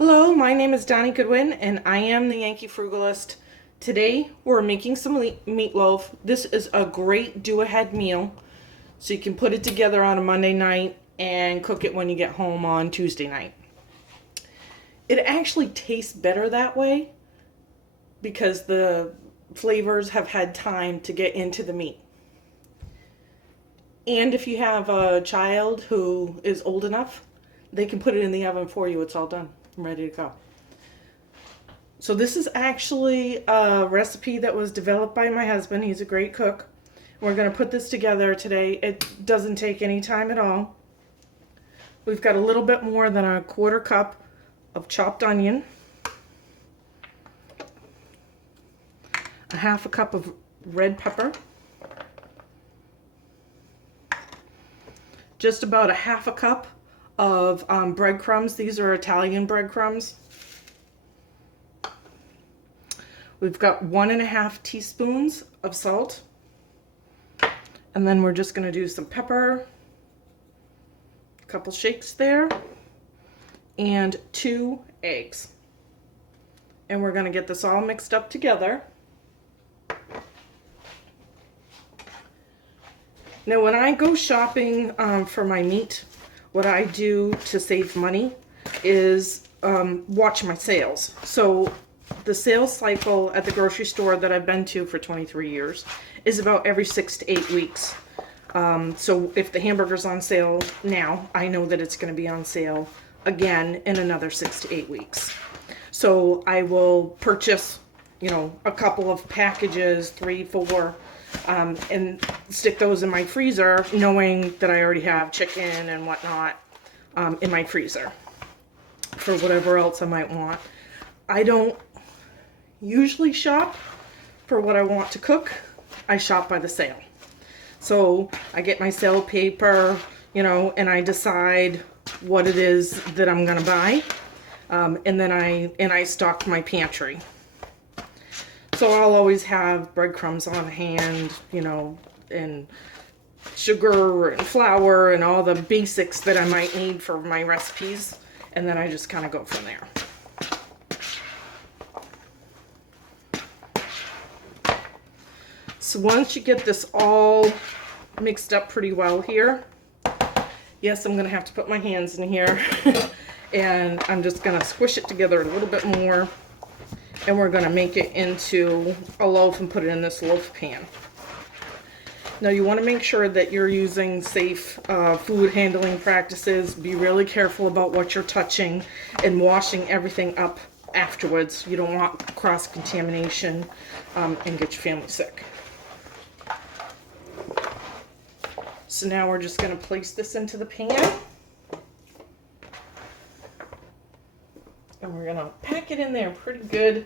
Hello, my name is Donnie Goodwin and I am the Yankee Frugalist. Today we're making some meatloaf. This is a great do-ahead meal, so you can put it together on a Monday night and cook it when you get home on Tuesday night. It actually tastes better that way because the flavors have had time to get into the meat. And if you have a child who is old enough, they can put it in the oven for you. It's all done. I'm ready to go. So this is actually a recipe that was developed by my husband. He's a great cook. We're going to put this together today. It doesn't take any time at all. We've got a little bit more than a quarter cup of chopped onion, a half a cup of red pepper, just about a half a cup of breadcrumbs. These are Italian breadcrumbs. We've got 1.5 teaspoons of salt. And then we're just going to do some pepper, a couple shakes there, and 2 eggs. And we're going to get this all mixed up together. Now when I go shopping for my meat, what I do to save money is watch my sales. So the sales cycle at the grocery store that I've been to for 23 years is about every 6 to 8 weeks. So if the hamburger's on sale now, I know that it's going to be on sale again in another 6 to 8 weeks. So I will purchase, a couple of packages, 3, 4, and stick those in my freezer, knowing that I already have chicken and whatnot in my freezer for whatever else I might want. I don't usually shop for what I want to cook. I shop by the sale. So I get my sale paper, and I decide what it is that I'm gonna buy, and then I stock my pantry. So I'll always have breadcrumbs on hand, and sugar and flour and all the basics that I might need for my recipes, and then I just kind of go from there. So once you get this all mixed up pretty well here, yes, I'm going to have to put my hands in here, and I'm just going to squish it together a little bit more, and we're going to make it into a loaf and put it in this loaf pan. Now you want to make sure that you're using safe food handling practices. Be really careful about what you're touching and washing everything up afterwards. You don't want cross-contamination and get your family sick. So now we're just going to place this into the pan. And we're going to pack it in there pretty good.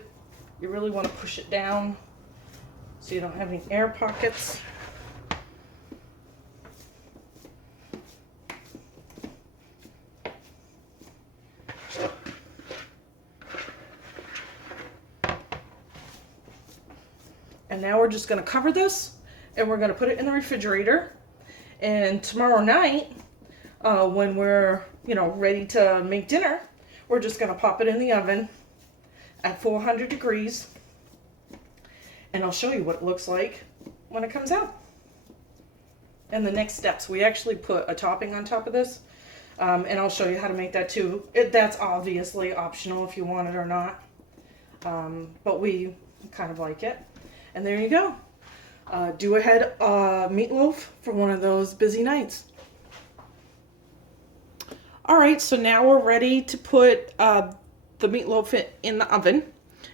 You really want to push it down so you don't have any air pockets. And now we're just going to cover this, and we're going to put it in the refrigerator. And tomorrow night, when we're, ready to make dinner, we're just going to pop it in the oven at 400 degrees. And I'll show you what it looks like when it comes out. And the next steps, we actually put a topping on top of this. And I'll show you how to make that too. That's obviously optional if you want it or not. But we kind of like it. And there you go. Do ahead meatloaf for one of those busy nights. All right, so now we're ready to put the meatloaf in the oven.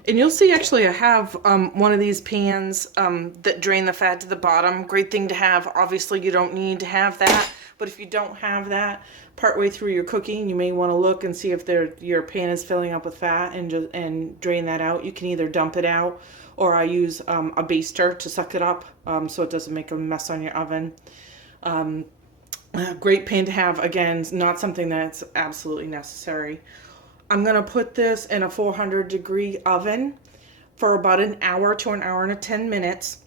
And you'll see actually I have one of these pans that drain the fat to the bottom. Great thing to have. Obviously you don't need to have that, but if you don't have that, partway through your cooking, you may want to look and see if your pan is filling up with fat and drain that out. You can either dump it out, or I use a baster to suck it up so it doesn't make a mess on your oven. Great pan to have. Again, not something that's absolutely necessary. I'm going to put this in a 400 degree oven for about an hour to an hour and 10 minutes.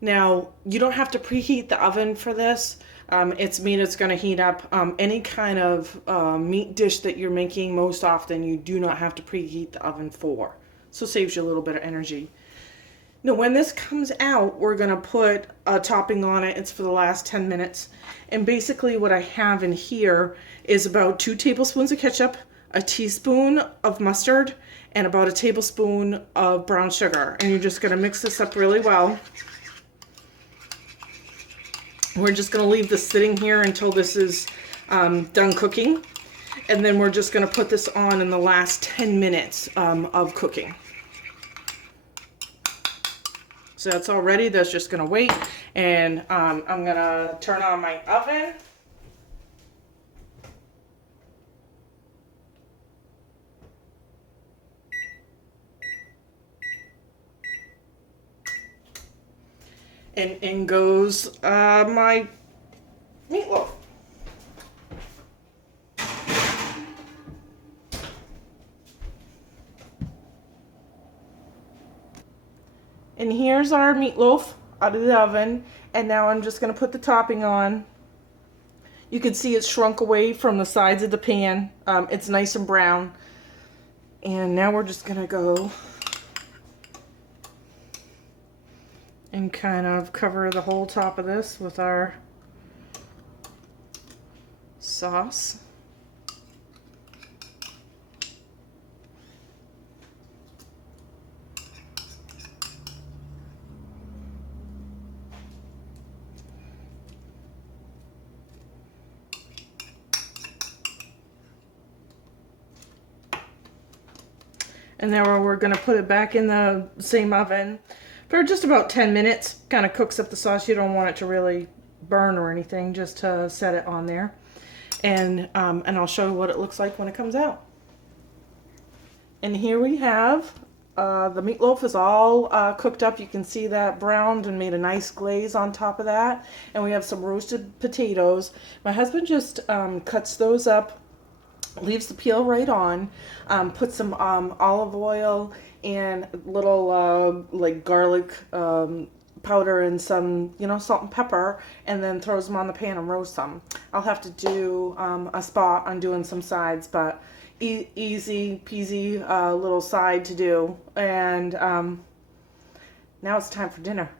Now, you don't have to preheat the oven for this, It's meat. It's going to heat up. Any kind of meat dish that you're making, most often you do not have to preheat the oven for. So it saves you a little bit of energy. Now when this comes out, we're going to put a topping on it. It's for the last 10 minutes. And basically what I have in here is about 2 tablespoons of ketchup, a teaspoon of mustard, and about a tablespoon of brown sugar. And you're just going to mix this up really well. We're just going to leave this sitting here until this is done cooking. And then we're just going to put this on in the last 10 minutes of cooking. So that's all ready. That's just going to wait. And I'm going to turn on my oven. And in goes my meatloaf. And here's our meatloaf out of the oven. And now I'm just going to put the topping on. You can see it's shrunk away from the sides of the pan. It's nice and brown. And now we're just going to go and kind of cover the whole top of this with our sauce. And now we're going to put it back in the same oven for just about 10 minutes. Kind of cooks up the sauce. You don't want it to really burn or anything, just to set it on there. And I'll show you what it looks like when it comes out. And here we have the meatloaf is all cooked up. You can see that browned and made a nice glaze on top of that. And we have some roasted potatoes. My husband just cuts those up, leaves the peel right on, puts some olive oil and little like garlic powder and some, salt and pepper, and then throws them on the pan and roasts them. I'll have to do a spot on doing some sides, but easy peasy little side to do. And now it's time for dinner.